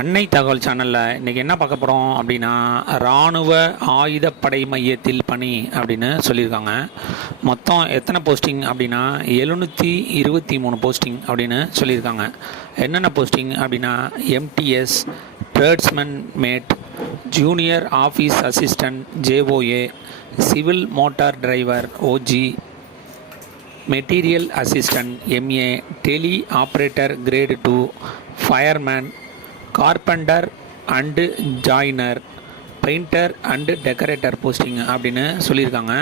அன்னை தகவல் சேனலில் இன்றைக்கி என்ன பார்க்க போகிறோம் அப்படின்னா இராணுவ ஆயுதப்படை மையத்தில் பணி அப்படின்னு சொல்லியிருக்காங்க. மொத்தம் எத்தனை போஸ்டிங் அப்படின்னா எழுநூற்றி இருபத்தி மூணு போஸ்டிங் அப்படின்னு சொல்லியிருக்காங்க. என்னென்ன போஸ்டிங் அப்படின்னா MTS tradesman mate junior office assistant JOA civil motor driver OG material assistant MA tele operator grade two fireman carpenter and joiner painter and decorator posting அப்படின்னு சொல்லியிருக்காங்க.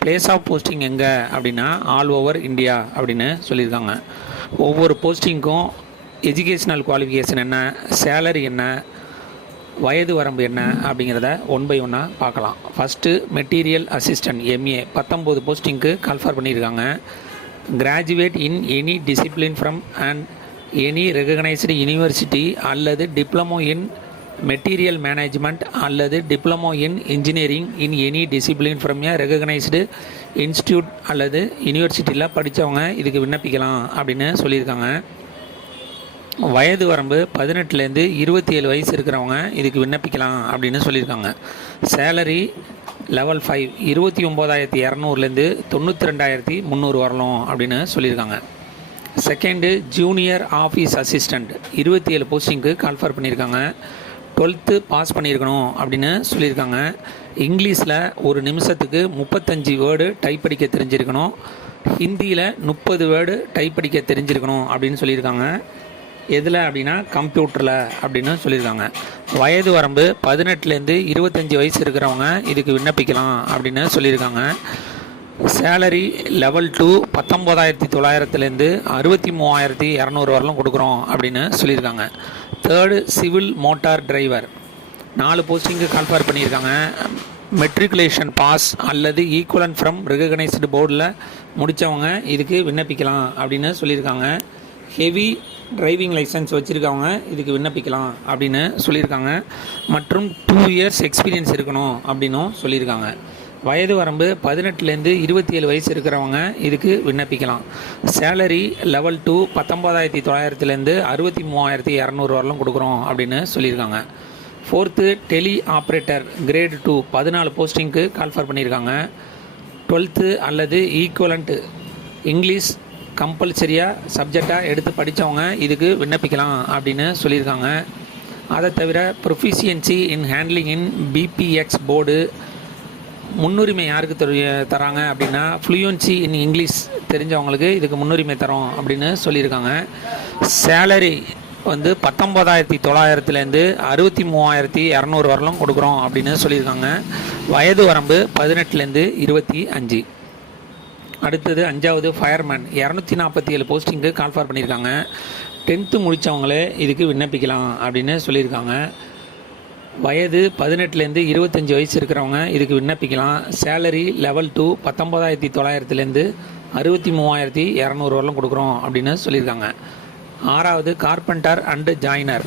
பிளேஸ் ஆஃப் போஸ்டிங் எங்கே அப்படின்னா all over India அப்படின்னு சொல்லியிருக்காங்க. ஒவ்வொரு போஸ்டிங்க்கும் educational qualification என்ன salary என்ன வயது வரம்பு என்ன அப்படிங்கிறத ஒன் பை ஒன்னாக பார்க்கலாம். ஃபஸ்ட்டு மெட்டீரியல் அசிஸ்டன்ட் எம்ஏ பத்தொம்போது போஸ்டிங்க்கு கன்ஃபர் பண்ணியிருக்காங்க. Graduate in any discipline from and any recognised university அல்லது டிப்ளமோ இன் மெட்டீரியல் மேனேஜ்மெண்ட் அல்லது diploma in engineering in any discipline from a recognised institute அல்லது யூனிவர்சிட்டியில் படித்தவங்க இதுக்கு விண்ணப்பிக்கலாம் அப்படின்னு சொல்லியிருக்காங்க. வயது வரம்பு பதினெட்டுலேருந்து இருபத்தி ஏழு வயசு இருக்கிறவங்க இதுக்கு விண்ணப்பிக்கலாம் அப்படின்னு சொல்லியிருக்காங்க. சேலரி லெவல் ஃபைவ் இருபத்தி ஒம்போதாயிரத்தி இரநூறுலேருந்து தொண்ணூற்றி ரெண்டாயிரத்தி முந்நூறு வரலாம் அப்படின்னு சொல்லியிருக்காங்க. செகண்டு ஜூனியர் ஆஃபீஸ் அசிஸ்டண்ட் இருபத்தி ஏழு போஸ்டிங்க்கு கால்ஃபர் பண்ணியிருக்காங்க. டுவெல்த்து பாஸ் பண்ணியிருக்கணும் அப்படின்னு சொல்லியிருக்காங்க. இங்கிலீஷில் ஒரு நிமிஷத்துக்கு முப்பத்தஞ்சு வேர்டு டைப் படிக்க தெரிஞ்சிருக்கணும். ஹிந்தியில் முப்பது வேர்டு டைப் படிக்க தெரிஞ்சிருக்கணும் அப்படின்னு சொல்லியிருக்காங்க. எதில் அப்படின்னா கம்ப்யூட்டரில் அப்படின்னு சொல்லியிருக்காங்க. வயது வரம்பு பதினெட்டுலேருந்து இருபத்தஞ்சி வயசு இருக்கிறவங்க இதுக்கு விண்ணப்பிக்கலாம் அப்படின்னு சொல்லியிருக்காங்க. சேலரி லெவல் டூ பத்தொம்போதாயிரத்தி தொள்ளாயிரத்துலேருந்து அறுபத்தி மூவாயிரத்தி இரநூறு வரலும் கொடுக்குறோம் அப்படின்னு சொல்லியிருக்காங்க. தேர்டு சிவில் மோட்டார் டிரைவர் நாலு போஸ்டிங்கு கால்ஃபார் பண்ணியிருக்காங்க. மெட்ரிகுலேஷன் பாஸ் அல்லது ஈக்குவலன் ஃப்ரம் ரெகனைஸ்டு போர்டில் முடித்தவங்க இதுக்கு விண்ணப்பிக்கலாம் அப்படின்னு சொல்லியிருக்காங்க. ஹெவி டிரைவிங் லைசன்ஸ் வச்சுருக்கவங்க இதுக்கு விண்ணப்பிக்கலாம் அப்படின்னு சொல்லியிருக்காங்க. மற்றும் டூ இயர்ஸ் எக்ஸ்பீரியன்ஸ் இருக்கணும் அப்படின்னும் சொல்லியிருக்காங்க. வயது வரம்பு பதினெட்டுலேருந்து இருபத்தி ஏழு வயசு இருக்கிறவங்க இதுக்கு விண்ணப்பிக்கலாம். சேலரி லெவல் டூ பத்தொம்போதாயிரத்தி தொள்ளாயிரத்துலேருந்து அறுபத்தி மூவாயிரத்தி இரநூறு வரலும் கொடுக்குறோம் அப்படின்னு சொல்லியிருக்காங்க. Fourth tele operator grade two பதினாலு போஸ்டிங்க்கு கால்ஃபர் பண்ணியிருக்காங்க. டுவெல்த்து அல்லது ஈக்குவலண்ட்டு இங்கிலீஷ் கம்பல்சரியாக சப்ஜெக்டாக எடுத்து படித்தவங்க இதுக்கு விண்ணப்பிக்கலாம் அப்படின்னு சொல்லியிருக்காங்க. அதை தவிர proficiency in handling in PBX board முன்னுரிமை யாருக்கு தெரிய தராங்க அப்படின்னா ஃப்ளூயன்சி இன் இங்கிலீஷ் தெரிஞ்சவங்களுக்கு இதுக்கு முன்னுரிமை தரோம் அப்படின்னு சொல்லியிருக்காங்க. சேலரி வந்து பத்தொம்போதாயிரத்தி தொள்ளாயிரத்துலேருந்து அறுபத்தி மூவாயிரத்தி இரநூறு வரலும் கொடுக்குறோம் அப்படின்னு சொல்லியிருக்காங்க. வயது வரம்பு பதினெட்டுலேருந்து இருபத்தி அஞ்சு. அடுத்தது அஞ்சாவது ஃபயர்மேன் இரநூத்தி நாற்பத்தி ஏழு போஸ்டிங்க்கு கால்ஃபார் பண்ணியிருக்காங்க. டென்த்து முடித்தவங்களே இதுக்கு விண்ணப்பிக்கலாம் அப்படின்னு சொல்லியிருக்காங்க. வயது பதினெட்டுலேருந்து இருபத்தஞ்சி வயசு இருக்கிறவங்க இதுக்கு விண்ணப்பிக்கலாம். சேலரி லெவல் டூ பத்தொம்போதாயிரத்தி தொள்ளாயிரத்துலேருந்து அறுபத்தி மூவாயிரத்தி இரநூறு வரலும் கொடுக்குறோம் அப்படின்னு சொல்லியிருக்காங்க. ஆறாவது கார்பெண்டர் அண்டு ஜாயினர்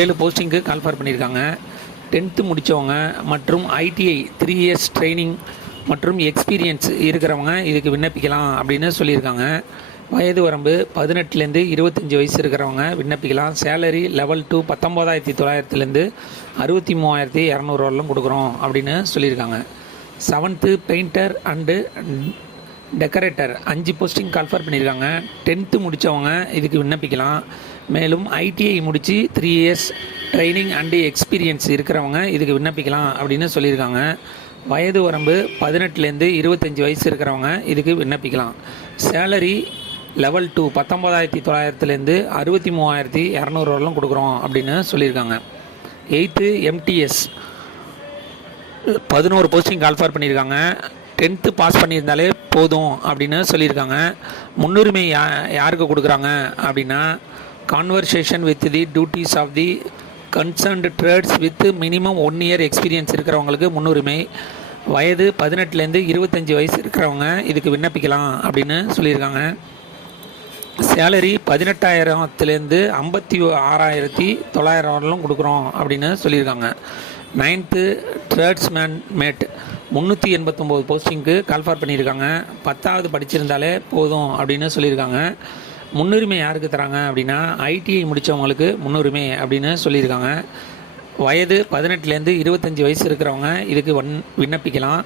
ஏழு போஸ்டிங்க்கு கன்ஃபர் பண்ணியிருக்காங்க. டென்த்து முடித்தவங்க மற்றும் ஐடிஐ த்ரீ இயர்ஸ் ட்ரைனிங் மற்றும் எக்ஸ்பீரியன்ஸ் இருக்கிறவங்க இதுக்கு விண்ணப்பிக்கலாம் அப்படின்னு சொல்லியிருக்காங்க. வயது வரம்பு பதினெட்டுலேருந்து இருபத்தஞ்சி வயசு இருக்கிறவங்க விண்ணப்பிக்கலாம். சேலரி லெவல் டூ பத்தொம்போதாயிரத்தி தொள்ளாயிரத்துலேருந்து அறுபத்தி மூவாயிரத்தி இரநூறு வரலும் கொடுக்குறோம் அப்படின்னு சொல்லியிருக்காங்க. செவன்த்து பெயிண்டர் அண்டு டெக்கரேட்டர் அஞ்சு போஸ்டிங் கால்ஃபர் பண்ணியிருக்காங்க. டென்த்து முடித்தவங்க இதுக்கு விண்ணப்பிக்கலாம். மேலும் ஐடிஐ முடித்து three years training and experience இருக்கிறவங்க இதுக்கு விண்ணப்பிக்கலாம் அப்படின்னு சொல்லியிருக்காங்க. வயது வரம்பு பதினெட்டுலேருந்து இருபத்தஞ்சி வயசு இருக்கிறவங்க இதுக்கு விண்ணப்பிக்கலாம். சேலரி லெவல் டூ பத்தொம்பதாயிரத்தி தொள்ளாயிரத்துலேருந்து அறுபத்தி மூவாயிரத்தி இரநூறு வரலும் கொடுக்குறோம் அப்படின்னு சொல்லியிருக்காங்க. எயித்து எம்டிஎஸ் பதினோரு போஸ்டிங் கால்ஃபார் பண்ணியிருக்காங்க. டென்த்து பாஸ் பண்ணியிருந்தாலே போதும் அப்படின்னு சொல்லியிருக்காங்க. முன்னுரிமை யா யாருக்கு கொடுக்குறாங்க அப்படின்னா conversation with the duties of the concerned trades with minimum one year experience இருக்கிறவங்களுக்கு முன்னுரிமை. வயது பதினெட்டுலேருந்து இருபத்தஞ்சி வயசு இருக்கிறவங்க இதுக்கு விண்ணப்பிக்கலாம் அப்படின்னு சொல்லியிருக்காங்க. சேலரி பதினெட்டாயிரத்துலேருந்து ஐம்பத்தி ஆறாயிரத்தி தொள்ளாயிரம் வரலும் கொடுக்குறோம் அப்படின்னு சொல்லியிருக்காங்க. நைன்த்து ட்ரேட்ஸ்மேன் மேட் முந்நூற்றி எண்பத்தொம்போது போஸ்டிங்க்கு கால்ஃபார் பண்ணியிருக்காங்க. பத்தாவது படிச்சிருந்தாலே போதும் அப்படின்னு சொல்லியிருக்காங்க. முன்னுரிமை யாருக்கு தராங்க அப்படின்னா ஐடிஐ முடித்தவங்களுக்கு முன்னுரிமை அப்படின்னு சொல்லியிருக்காங்க. வயது பதினெட்டுலேருந்து இருபத்தஞ்சி வயசு இருக்கிறவங்க இதுக்கு வன் விண்ணப்பிக்கலாம்.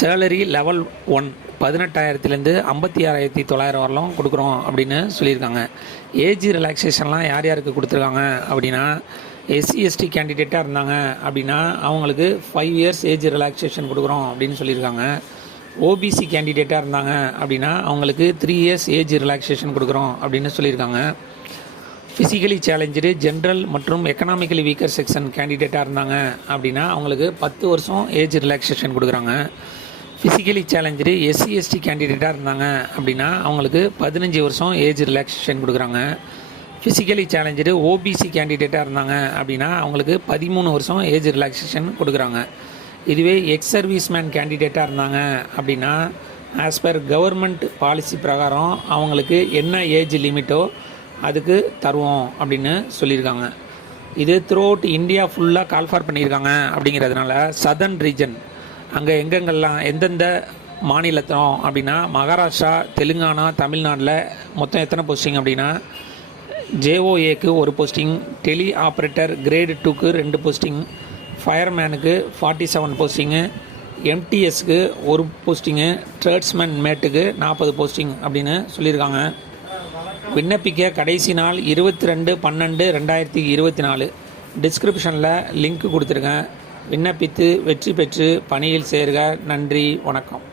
சேலரி லெவல் ஒன் பதினெட்டாயிரத்துலேருந்து ஐம்பத்தி ஆறாயிரத்தி தொள்ளாயிரம் வரலாம் கொடுக்குறோம் அப்படின்னு சொல்லியிருக்காங்க. ஏஜ் ரிலாக்ஸேஷன்லாம் யார் யாருக்கு கொடுத்துருக்காங்க அப்படின்னா எஸ்சி எஸ்டி கேண்டிடேட்டாக இருந்தாங்க அப்படின்னா அவங்களுக்கு ஃபைவ் இயர்ஸ் ஏஜ் ரிலாக்ஸேஷன் கொடுக்குறோம் அப்படின்னு சொல்லியிருக்காங்க. ஓபிசி கேண்டிடேட்டாக இருந்தாங்க அப்படின்னா அவங்களுக்கு த்ரீ இயர்ஸ் ஏஜ் ரிலாக்ஸேஷன் கொடுக்குறோம் அப்படின்னு சொல்லியிருக்காங்க. ஃபிசிக்கலி சேலஞ்சு ஜென்ரல் மற்றும் எக்கனாமிக்கலி வீக்கர் செக்ஷன் கேண்டிடேட்டாக இருந்தாங்க அப்படின்னா அவங்களுக்கு பத்து வருஷம் ஏஜ் ரிலாக்ஸேஷன் கொடுக்குறாங்க. ஃபிசிக்கலி சேலஞ்சு எஸ்சி எஸ்டி கேண்டிடேட்டாக இருந்தாங்க அப்படின்னா அவங்களுக்கு பதினஞ்சு வருஷம் ஏஜ் ரிலாக்ஸேஷன் கொடுக்குறாங்க. ஃபிசிக்கலி சேலஞ்சு ஓபிசி கேண்டிடேட்டாக இருந்தாங்க அப்படின்னா அவங்களுக்கு பதிமூணு வருஷம் ஏஜ் ரிலாக்ஸேஷன் கொடுக்குறாங்க. இதுவே எக்ஸ் சர்வீஸ்மேன் கேண்டிடேட்டாக இருந்தாங்க அப்படின்னா ஆஸ் பர் கவர்மெண்ட் பாலிசி பிரகாரம் அவங்களுக்கு என்ன ஏஜ் லிமிட்டோ அதுக்கு தருவோம் அப்படின்னு சொல்லியிருக்காங்க. இது த்ரூ அவுட் இந்தியா ஃபுல்லாக கால்ஃபார் பண்ணியிருக்காங்க அப்படிங்கிறதுனால சதர்ன் ரீஜன் அங்கே எங்கெங்கெல்லாம் எந்தெந்த மாநிலத்தோம் அப்படின்னா மகாராஷ்டிரா தெலுங்கானா தமிழ்நாட்டில் மொத்தம் எத்தனை போஸ்டிங் அப்படின்னா ஜேஓஏக்கு ஒரு போஸ்டிங் டெலி ஆப்ரேட்டர் கிரேடு டூக்கு ரெண்டு போஸ்டிங் ஃபயர்மேனுக்கு ஃபார்ட்டி செவன் போஸ்டிங்கு எம்டிஎஸ்க்கு ஒரு போஸ்டிங்கு ட்ரேட்ஸ்மேன் மேட்டுக்கு நாற்பது போஸ்டிங் அப்படின்னு சொல்லியிருக்காங்க. விண்ணப்பிக்க கடைசி நாள் இருபத்தி ரெண்டு பன்னெண்டு ரெண்டாயிரத்தி இருபத்தி நாலு. டிஸ்கிரிப்ஷனில் லிங்க் கொடுத்துருக்கேன். விண்ணப்பித்து வெற்றி பெற்று பணியில் சேர்க. நன்றி. வணக்கம்.